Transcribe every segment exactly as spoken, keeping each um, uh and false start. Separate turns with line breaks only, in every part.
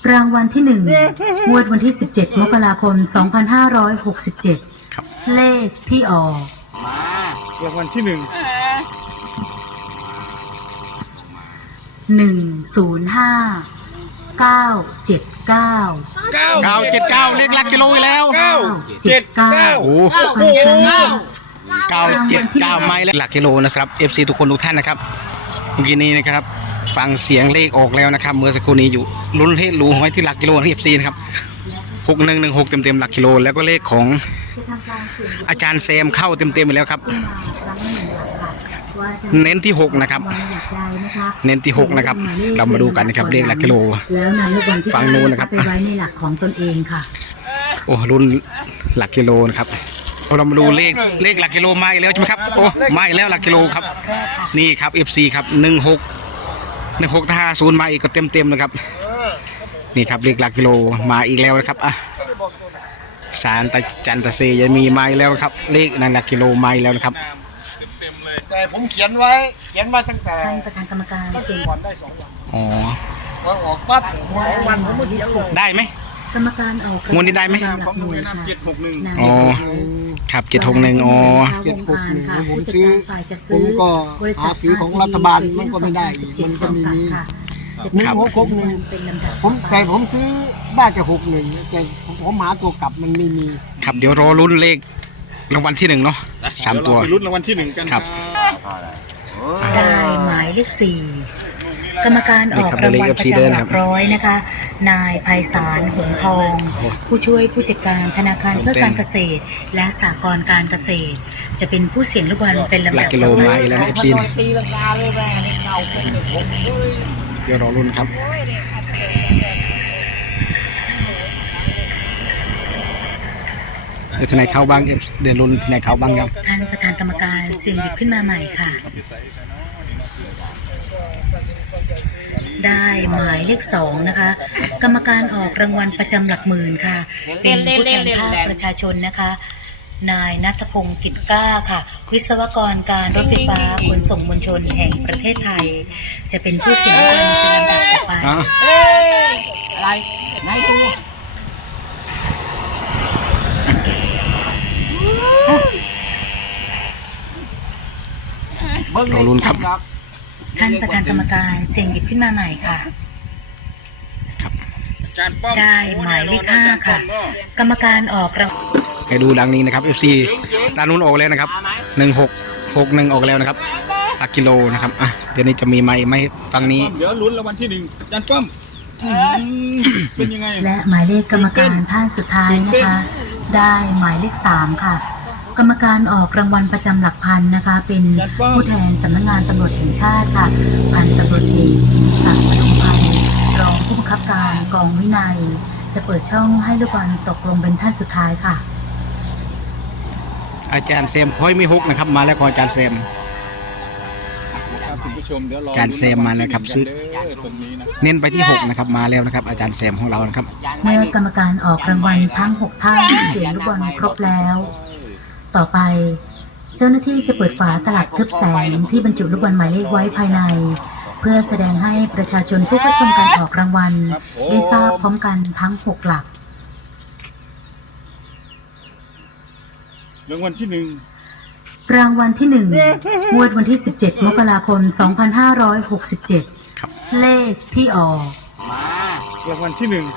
รางวัลที่หนึ่งงวดวันที่สิบเจ็ดมกราคมสองพันห้าร้อยหกสิบเจ็ดเลขที่ออก
มารางวัลที่หนึ่ง
หนึ่งศูนย์ห้าเก้าเจ็ดเก้า
เก้าเก้าเจ็ดเก้าเลขหลักกิโลอีกแล้วเก้าเจ็ดเก้าโอ้โหเก้าเจ็ดเก้าไม่แล้วหลักกิโลนะครับ เอฟ ซี ทุกคนทุกท่านนะครับเมื่อกี้นี้นะครับฟังเสียงเลขออกแล้วนะครับเมื่อสักครู่นี้อยู่ลุ้นเลขรู้ไว้ที่หลักกิโลที่ เอฟ ซี นะครับหกหนึ่งหนึ่งหกเต็มเต็มหลักกิโลแล้วก็เลขของอาจารย์แซมเข้าเต็มเต็มไปแล้วครับเน้นที่หกนะครับเน้นที่หกนะครับเรามาดูกันนะครับเลขหลักกิโลฟังนู้นนะครับ
ไว้ในหลักของตนเองค่ะ
โอ้รุ่นหลักกิโลนะครับเรามาดูเลขเลขหลักกิโลมาอีกแล้วใช่ไหมครับโอ้มาอีกแล้วหลักกิโลครับนี่ครับ เอฟ ซี ครับหนึ่งหกหนึ่งหกถ้าศูนย์มาอีกก็เต็มเต็มนะครับนี่ครับเลขหลักกิโลมาอีกแล้วนะครับอ่ะสารตะจันตะเซยังมีมาอีกแล้วครับเลขนั่นหลักกิโลมาอีกแล้วนะครับ
แต่ผมเขียนไว้เขียนมาตั้งแต่
ท่านประธานกรรมการเสี่ยง
วันได้สองวัน
อ๋อ
พอออกปั๊บสองวันผมมาเขียนเลย
ได้ไหม
กรรมการออก
งวดนี้ได้ไหม
ผมดูน้ำเจ็ดหกหนึ่ง
อ๋อครับเจ็ดหกหนึ่งอ๋อ
เจ็ดหกหนึ่งผมซื้อผมก็หาซื้อของรัฐบาลมันก็ไม่ได้มันก็มีหนึ่งหกหกหนึ่งผมแต่ผมซื้อได้จะหกหนึ่งแต่ผมหาตัวกลับมันไม่มี
ครับเดี๋ยวรอลุ้นเลขรางวัลที่หนึ่งเนาะสามตัว
ไปลุ้นรางวัลที่หนึ่งกัน
ครับ
ได้หมายเลขสี่กรรมการออกรางวัลประจำหลักร้อยนะคะนายไพศาลหงทองผู้ช่วยผู้จัดการธนาคารเพื่อการเกษตรและสหกรณ์การเกษตรจะเป็นผู้เสี่ยงลูกบอลเป็นลำดับ
กิโลมาอีกแล้วนะ เอฟ ซี เดี๋ยวรอลุ้นครับเดี๋ยวที่ไหนเข้าบ้างเดี๋ยวลุ้นที่ไหนเข้าบ้างครับ
ท่านประธานกรรมการเสี่ยงหยิบขึ้นมาใหม่ค่ะได้หมายเลขสองนะคะกรรมการออกรางวัลประจำหลักหมื่นค่ะเป็นผู้แทนภาคประชาชนนะคะนายณัฐพงศ์กิจกล้าค่ะวิศวกรการรถไฟฟ้าขนส่งมวลชนแห่งประเทศไทยจะเป็นผู้เสี่ยงลูกบอลเป็นลำดับต่อไป
อะไรไหนตัว
รอลุ้นครับ
ท่านประธานกรรมการเสี่ยงหยิบขึ้นมาใหม่ค่ะได้หมายเลขห้าค่ะกรรมการออกรางวัล
ให้ดูดังนี้นะครับ เอฟ ซี ด้านนู้นออกแล้วนะครับหนึ่งหกหกหนึ่งออกแล้วนะครับหลักกิโลนะครับอ่ะเดี๋ยวนี้จะมีไหมไหมฟังนี้
เดี๋ยวลุ้นรางวัลที่หนึ่งจันป้อมเป็นยังไง
และหมายเลขกรรมการท่านสุดท้ายนะคะได้หมายเลขสามค่ะกรรมการออกรางวัลประจำหลักพันนะคะเป็นผู้แทนสำนักงานตำรวจแห่งชาติค่ะพันตำรวจเอกศักดิ์ปทุมพันธ์รองผู้บังคับการกองวินัยจะเปิดช่องให้ลูกบอลตกลงเป็นท่านสุดท้ายค่ะ
อาจารย์แซมค่อยมีหกนะครับมาแล้วของอาจารย์แซมอาจารย์แซมมานะครับซื้อเน้นไปที่หกนะครับมาแล้วนะครับอาจารย์แซมของเรานะครับ
เมื่อกรรมการออกรางวัลทั้งหกท่านเสียงลูกบอลครบแล้วต่อไปเจ้าหน้าที่จะเปิดฝาตลับทึบแสงที่บรรจุลูกบอลหมายเลขไว้ภายในเพื่อแสดงให้ประชาชนผู้เข้าชมการออกรางวัลได้ทราบพร้อมกันทั้งหกหลัก
รางวัลที่หนึ่ง
รางวัลที่หนึ่งงวดวันที่สิบเจ็ดมกราคมสองพันห้าร้อยหกสิบเจ็ดเลขที่ออก
มารางวัลที่หนึ่ง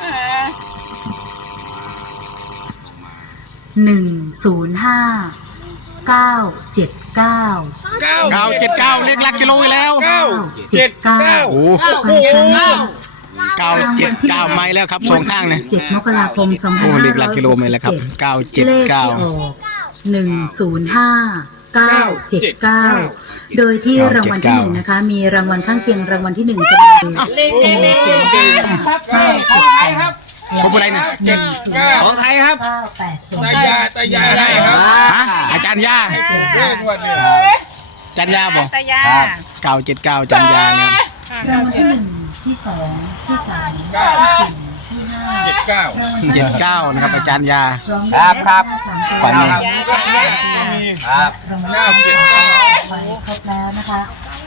หนึ่งศูนย์ห้าเก้าเจ็ดเก้า
เก้าเจ็ดเก้าเลขหลักกิโลอีกแล้ว
เก้าเจ็ดเก้า
โอ้โหเก้าเจ็ดเก้าไม่แล้วครับสองข้างเนี่ย
เจ็ดมกราคมสองพันห้าร้อย
เลขหลักกิโลไม่แล้วครับเก้าเจ็ดเก้า
หนึ่งศูนย์ห้าเก้าเจ็ดเก้าโดยที่รางวัลที่หนึ่งนะคะมีรางวัลข้างเคียงรางวัลที่หนึ่งจะมีเจ็ดเจ็ดเก้าครับ
ของอะไรนะ
เจ็ดเก้า
ของไทยครับ
ตายาตายาให้ครับ
อาจารย์ยาอาจารย์ยาบอกเก้าเจ็ดเก้าอาจารย์ยาเนี่ย
รางวัลที่หนึ่งที่สองที่สามที่ห้า
เจ็ดเก้า
เจ็ดเก้านะครับอาจารย์ยา
ครับครับ
ฝัน
ครับ
เก้าเจ็ดเก้าครบแล้วนะคะ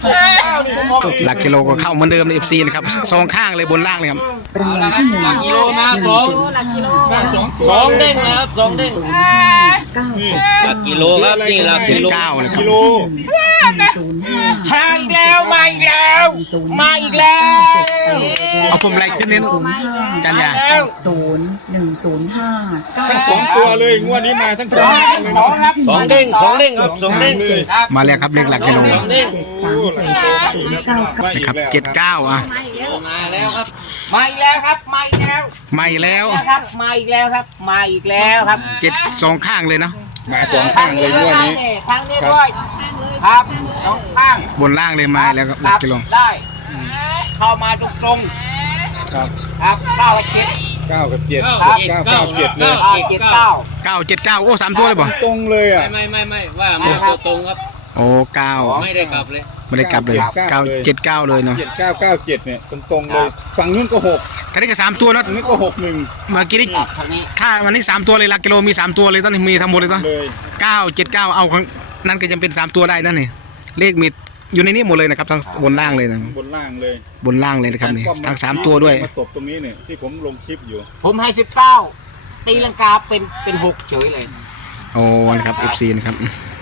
หลักกิโลก็เข้าเหมือนเดิมในเอฟซีนะครับสองข้างเลยบนล่างเลยครับ
รางวัลที่หนึ่ง
กิโลมาสองสองเด้งนะครับสองเด้ง
เก้า
หลักกิโลครับนี่หลักกิโล
เก้าเลยครับ
กิโล
ศูนย์ห้า
หาอีกแล้วมาอีกแล้วมาอีกแล้ว
เอาผมไล่ขึ้นเน้น
ศูนย์ห้า
กันยา
ศูนย์หนึ่งศูนย์ห้า
ทั้งสองตัวเลยงวดนี้มาทั้งสองเลย
สองครับสองเด้งสองเด้งครับสองเด้ง
เลย
มาแล้วครับเลขหลักกิโล
สองเด้ง
เจ็ดสามเจ็ดศูนย์เก้าเก้า
นะครับเจ็ดเก้าอ่ะ
มาแล้วครับมาอีกแล้วครับมาอีกแล้ว
ไม่แล้ว
ครับมาอีกแล้วครับมาอีกแล้วครับ
เจ็ดสองข้างเลยเนาะ
มาสองข้างเลยงวดนี้
ทางนี้ด้วยครับสองข้าง
บนล่างเลยมาแล้วครับห
ค
ลั
รั
ก
บ
กิโล
ได้เข้ามาตรงตรง
ครับ
ๆครับเก้ากับเจ็ด
เก้ากับเจ็ด
ครับ
เก้าเก้าเจ็ดเลย
เก้าเจ็ดเก้า
เก้าเจ็ดเก้าโอ้สามตัวเลยป่ะ
ตรงเลยอ่ะ
ไม่ไม่ไม่ว่ามาตัวตรงครับ
โอ้เก้า
ไม่ได้กลับเลย
ไม่ได้กลับเลยเก้าเจ็ดเก้าเลยเนาะ
เจ็ดเก้าเก้าเจ็ดเนี่ยตรงตรงๆเลยฝั่งนู้นก็หก
คันนี้ก็สามตัวเนาะ
ฝั่งนี้ก็หกหนึ่ง
เมื่อกี้นี่
ทางนี้
ถ้าวันนี้สามตัวเลยหลักกิโลมีสามตัวเลยตอนนี้มีทั้งหมดเลยตอน
เลย
เก้าเจ็ดเก้าเอาของนั่นก็ยังเป็นสามตัวได้นั่นนี่เลขมีอยู่ในนี้หมดเลยนะครับทั้งบนล่างเลยนะ
บนล่างเลย
บนล่างเลยนะครับนี่ทั้งสามตัวด้วย
มาตบตรงนี้เนี่ยที่ผมลงคลิปอยู่
ผมให้สิบเก้าตีลังกาเป็นเป็นหกเฉยเลย
โอ้นะครับ เอฟ ซี นะครับ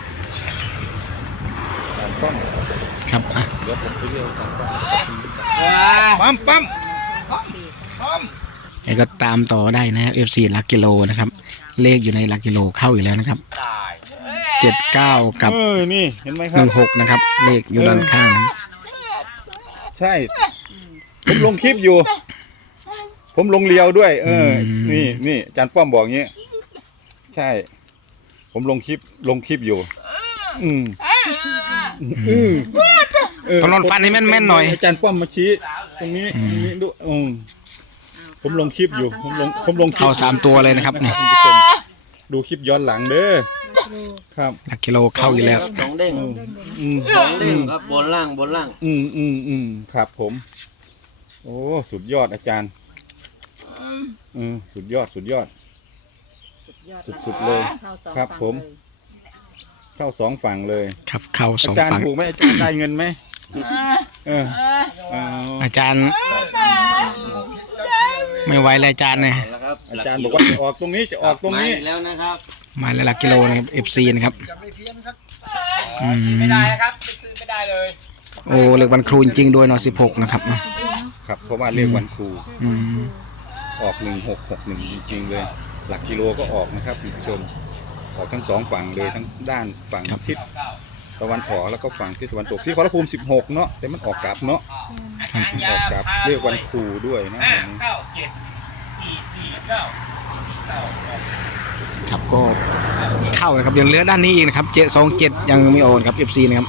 ตามกล้อง
ครับอ่ะ
เดี๋ยวผมไปเรียกตามกล้องปั๊มปั๊มปั๊ม
ไอ้ก็ตามต่อได้นะครับ เอฟ ซี หลักกิโลนะครับ เลขอยู่ในหลักกิโลเข้าอยู่แล้วนะครับเจ็ดเก้ากับ
เออนี่เห็นไหมค
ห
รับ
นึ่งหกนะครับ เลขอยู่ด้านข้างนะ
ใช่ ผมลงคลิปอยู่ ผมลงเลียวด้วย เออ นี่นี่อาจารย์ป้อมบอกงี้ ใช่ ผมลงคลิปลงคลิปอยู่ อืมอืมเ
ต้องนอนฟันให้แม่นๆหน่อย
อาจารย์ป้อมมาชี้ ตรงนี้ตรงนี้ดูอืมผมลงคลิปอยู่ ผมลงผมลงคลิป
เข้าสามตัวเลยนะครับนี่
คุณผู้ชมดูคลิปย้อนหลังเด้อครับ
หลักกิโลเข้าอยู่แล้ว
สองเด้ง
อืม
สองเด้งครับบนล่างบนล่าง
อืมอืมอืมครับผม โอ้สุดยอดอาจารย์อืมสุดยอดสุดยอด สุดๆเลย ครับผม เข้าสองฝั่งเลย
ครับเข้าส
อา
อง
จารย์
ฝั่ง
ถูกไหมอาจารย์ได้เงินไหมเออเอา
อาจารย์ ไม่ไหวแล้วอาจารย์เนี่ย
แล้วครับ
อาจารย์บอกว่าจะออกตรงนี้จะออกตรงนี้
มาแล้วนะครับ
มาแล้วหลักกิโลนะครับ เอฟ ซี นะครับอืม
ไม่ได้นะครับไปซื้อไม่ได้เลย
โอ้เลขวันครูจริงๆด้วยเนาะสิบหกนะครับ
ครับเพราะว่าเลขวันครู
อืม
ออกหนึ่งหกหกหนึ่งจริงๆเลย หลักกิโลก็ออกนะครับคุณผู้ชมออกทั้งสองฝั่งเลยทั้งด้านฝั่งทิศตะวันออกแล้วก็ฝั่งทิศตะวันตกสีขอรภูมิสิบหกเนาะแต่มันออกกลับเนาะออกกลับเรียกวันครูด้วยนะอันนี้
เก้าเจ็ดสี่สี่เก้า
ครับก็เข้านะครับยังเหลือด้านนี้อีกนะครับเจ็ดสองเจ็ดยังไม่โอนครับ เอฟ ซี นะครับ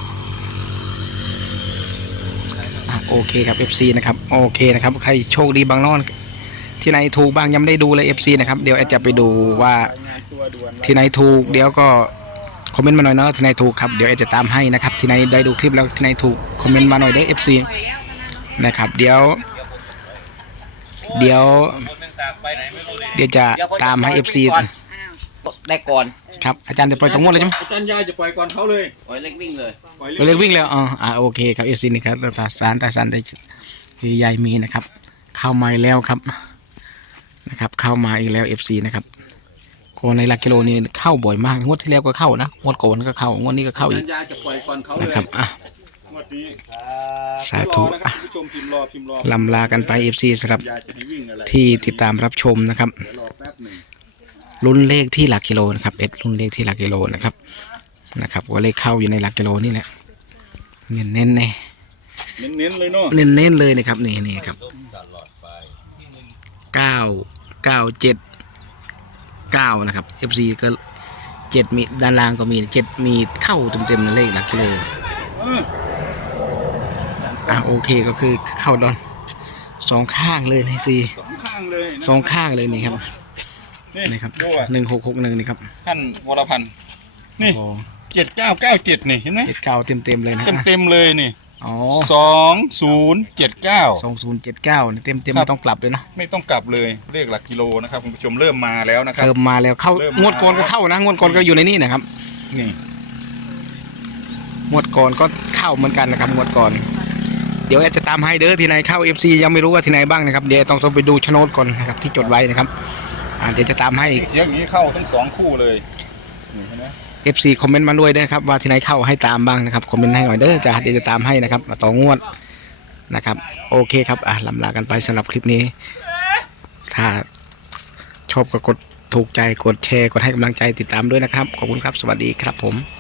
อ่ะโอเคครับ เอฟ ซี นะครับโอเคนะครับใครโชคดีบางนอนที่ไหนถูกบ้างยังไม่ได้ดูเลย เอฟ ซี นะครับเดี๋ยวแอดจะไปดูว่าที่ไหนถูกเดี๋ยวก็คอมเมนต์มาหน่อยเนาะที่ไหนถูกครับเดี๋ยวแอดจะตามให้นะครับที่ไหนได้ดูคลิปแล้วที่ไหนถูกคอมเมนต์มาหน่อยได้ เอฟ ซี นะครับเดี๋ยวเดี๋ยวเดี๋ยวจะตามให้ เอฟ ซี
ได้ก่อน
ครับอาจารย์จะปล่อยตรงงวดเลยใช่ไหม
อาจารย์ยายจะปล่อยก่อนเขาเลย
ปล่อยเล็กวิ่งเลย
ปล่อย
เราเรียกวิ่งแล้วอ๋ออ่าโอเคครับ เอฟ ซี นี่ครับตาสารตาสารได้ที่ยายมีนะครับ เข้ามาอีกแล้วครับนะครับ เข้ามาอีกแล้ว เอฟ ซี นะครับโกในหลักกิโลนี่เข้าบ่อยมากงวดที่แล้วก็เข้านะงวดก่อนก็เข้างวดนี้ก็เข้า
อา
อี
จาร
ก
ย์ยายจะปล่อยก่อนเขาเลย
นะครับอ่ะ
งวดนี้
สาธุ
รอนะครับ
อ่ะ
คุณผู้ชมพิมพ์รอพิมพ์รอ
ลำลากันไป เอฟ ซี สำหรับ
ยายจะให้วิ่งอะไร
ที่ติดตามรับชมนะครับ
เดี๋ยวรอแป๊บหนึ่ง
ลุ้นเลขที่หลักกิโลนะครับเอ็ดลุ้นเลขที่หลักกิโลนะครับนะครับว่าเลขเข้าอยู่ในหลักกิโลนี่แหละเน้นเน้นๆเลย
เน้นๆเลยเนาะ
เน้นเน้นๆเลยนะครับนี่นี่ครับเก้าเก้าเจ็ดเก้านะครับ เอฟ ซี ก็เจ็ดมีด้านล่างก็มีเจ็ดมีเข้าเต็มๆในเลขหลักกิโล
เออ
อ่ะโอเคก็คือเข้าดอนสองข้างเลยในซี
สองข้างเลยนะ
สองข้างเลยนี่ครับ
นี่
นี่ครับ
ดูอ่ะ
หนึ่งหกหกหนึ่งนี่ครับ
ท่านวรพันธ์นี่
โอ้
เจ็ดเก้าเก้าเจ็ดนี่เห็นไหม
เจ็ดเก้าเต็มเต็มๆเลยนะ
เต็มเต็มๆเลยนี่
อ๋อ
สองศูนย์เจ็ดเก้า
สองศูนย์เจ็ดเก้าเต็มเต็ม
ครั
ไม่
บ
ต้องกลับเลยนะ
ไม่ต้องกลับเลยเลขหลักกิโลนะครับคุณผู้ชมเริ่มมาแล้วนะครับ
เติมมาแล้วเข้า
เริ่มมา
งวดก่อนก็เข้านะงวดก่อนก็อยู่ในนี่นะครับ
นี่
งวดก่อนก็เข้าเหมือนกันนะครับงวดก่อนเดี๋ยวแอดจะตามให้เด้อที่ไหนเข้า เอฟ ซี ยังไม่รู้ว่าที่ไหนบ้างนะครับเดี๋ยวต้องไปดูโฉนดก่อนนะครับที่จดไว้นะครับอ่าเดี๋ยวจะตามให้
เสียงอย่างนี้เข้าทั้งสองคู่เลยนี่เห็นไหม
เอฟ ซี คอมเมนต์มาด้วยนะครับว่าที่ไหนเข้าให้ตามบ้างนะครับคอมเมนต์ให้หน่อยเด้อจะเดี๋ยวจะตามให้นะครับต่องวดนะครับโอเคครับอ่ะลำลากันไปสำหรับคลิปนี้ถ้าชอบก็กดถูกใจกดแชร์กดให้กำลังใจติดตามด้วยนะครับขอบคุณครับสวัสดีครับผม